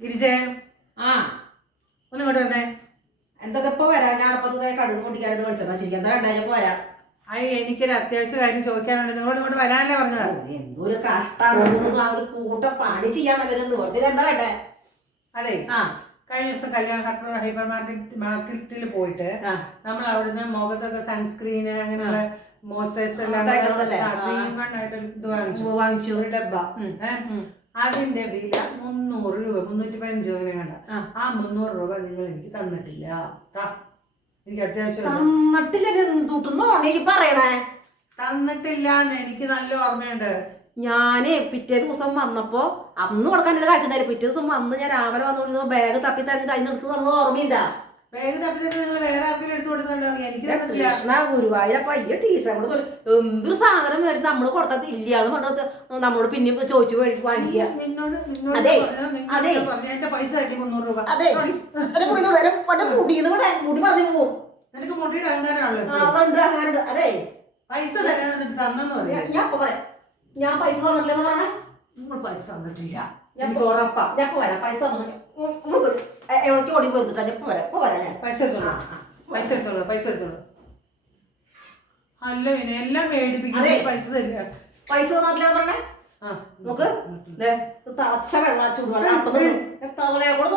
ഗിരിജേ ആ ഒന്ന് ഇങ്ങോട്ട് വന്നേ. എന്താ ഇപ്പൊ വരാ? ഞാൻ അപ്പത്തെ കടുക് പൊട്ടിക്കാനായിട്ട് വിളിച്ചതാ. ശരിക്കും എന്താ കണ്ടാ വരാം. എനിക്കൊരു അത്യാവശ്യ കാര്യം ചോദിക്കാനുണ്ട്. നിങ്ങളോട് ഇങ്ങോട്ട് വരാനല്ലേ പറഞ്ഞത്? എന്തൊരു കഷ്ടാണ്. ആ ഒരു കൂട്ടം പണി ചെയ്യാൻ പറ്റുന്ന എന്താ വേണ്ടേ? അതെ, കഴിഞ്ഞ ദിവസം കല്യാണ ഹൈപ്പർ മാർക്കറ്റിൽ പോയിട്ട് നമ്മൾ അവിടുന്ന് മുഖത്തൊക്കെ സൺസ്ക്രീന് അങ്ങനെയുള്ള മോയ്സ്ചറൈസർ എല്ലാം വാങ്ങിച്ചു. ഒരു ഡബ്ബ. അതിന്റെ വില 300 രൂപ, 315 രൂപ കണ്ട. ആ 300 രൂപ നിങ്ങൾ എനിക്ക് തന്നിട്ടില്ല. എനിക്ക് അത്യാവശ്യം തന്നിട്ടില്ല എന്ന് എനിക്ക് നല്ല ഓർമ്മയുണ്ട്. ഞാന് പിറ്റേ ദിവസം വന്നപ്പോ അന്ന് കൊടുക്കാൻ എന്റെ കാശുണ്ടായില്ല. പിറ്റേ ദിവസം വന്ന് ഞാൻ രാവിലെ വന്നോണ്ടിരുന്ന ബാഗ് തപ്പി തരഞ്ഞ് അതിനെടുത്ത് തന്നത് ഓർമ്മയില്ല. ബാഗ് തപ്പി തരുന്ന നിങ്ങൾ വേറെ ആർക്കെങ്കിലും എടുത്തു കൊടുക്കുന്നുണ്ടാവും. എനിക്ക് കൃഷ്ണ ഗുരുവായൂരപ്പ ഈ ടീച്ചർ എന്തൊരു സാധനം മേടിച്ച് നമ്മള് കൊടുത്തത് ഇല്ലാന്ന് പറഞ്ഞത് നമ്മളോട് പിന്നെ ചോദിച്ചു വാങ്ങിക്കുക. അതെ, എന്റെ പൈസ കിട്ടി 300 രൂപ. അതെ, മുടി പറഞ്ഞു പോവും. എനിക്ക് മുടിയുടെ അഹങ്കാരമാണല്ലോ. അതുണ്ട്, അഹങ്കാരുണ്ട്. അതെ, പൈസ തരാൻ തന്നെന്ന് പറയാം. ഞാൻ പറയാം, ഞാൻ പൈസ തന്നിട്ടില്ലെന്ന് പറഞ്ഞേ. നിങ്ങൾ പൈസ തന്നിട്ടില്ല, എനിക്ക് ഉറപ്പാ. ഞാൻ വരാം. പൈസ തന്നു എവിടേക്ക് ഓടി പോയിട്ടാ. ഞാൻ ഇപ്പൊ വരാം. ഞാൻ പൈസ എടുത്തോളൂ, പൈസ എടുത്തോളൂ, പൈസ എടുത്തോളൂ. അല്ല പിന്നെ എല്ലാം മേടിപ്പിക്കുന്നത് പൈസ തരില്ല. പൈസ തന്നിട്ടില്ലെന്ന് പറഞ്ഞേ. നമുക്ക് തളച്ച വെള്ളം ചൂടുവെള്ളം അപ്പം തവളയെ കൂടെ